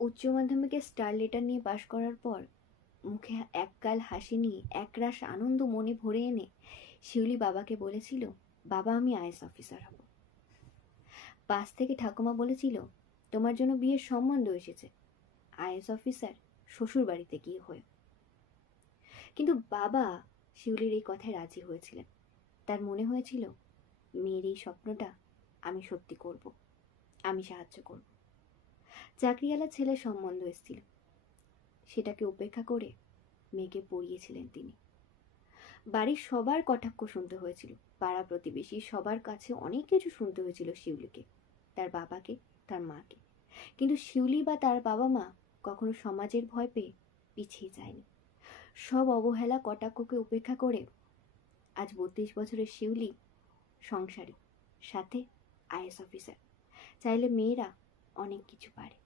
উচ্চ মাধ্যমিকে star letter নিয়ে পাশ করার পর মুখে একগাল হাসি নিয়ে একরাশ আনন্দ মনে ভরে এনে শিউলি বাবাকে বলেছিল, বাবা আমি আইএস অফিসার হব। পাশ থেকে ঠাকুমা বলেছিল, তোমার জন্য বিয়ের সম্বন্ধ এসেছে, আইএস অফিসার শ্বশুর বাড়িতে গিয়ে হয়ে। কিন্তু বাবা শিউলির এই কথায় রাজি হয়েছিলেন। তার মনে হয়েছিল মেয়ের এই স্বপ্নটা আমি সত্যি করব, আমি সাহায্য করব। চাকরিওয়ালা ছেলের সম্বন্ধ এসেছিল, সেটাকে উপেক্ষা করে মেয়েকে পড়িয়েছিলেন তিনি। বাড়ির সবার কটাক্ষ শুনতে হয়েছিল, পাড়া প্রতিবেশী সবার কাছে অনেক কিছু শুনতে হয়েছিল শিউলিকে, তার বাবাকে, তার মাকে। কিন্তু শিউলি বা তার বাবা মা কখনো সমাজের ভয় পেয়ে পিছিয়ে যায়নি। সব অবহেলা কটাক্ষকে উপেক্ষা করে আজ 32 বছরের শিউলি সংসারী, সাথে আইএস অফিসার। চাইলে মেয়েরা অনেক কিছু পারে।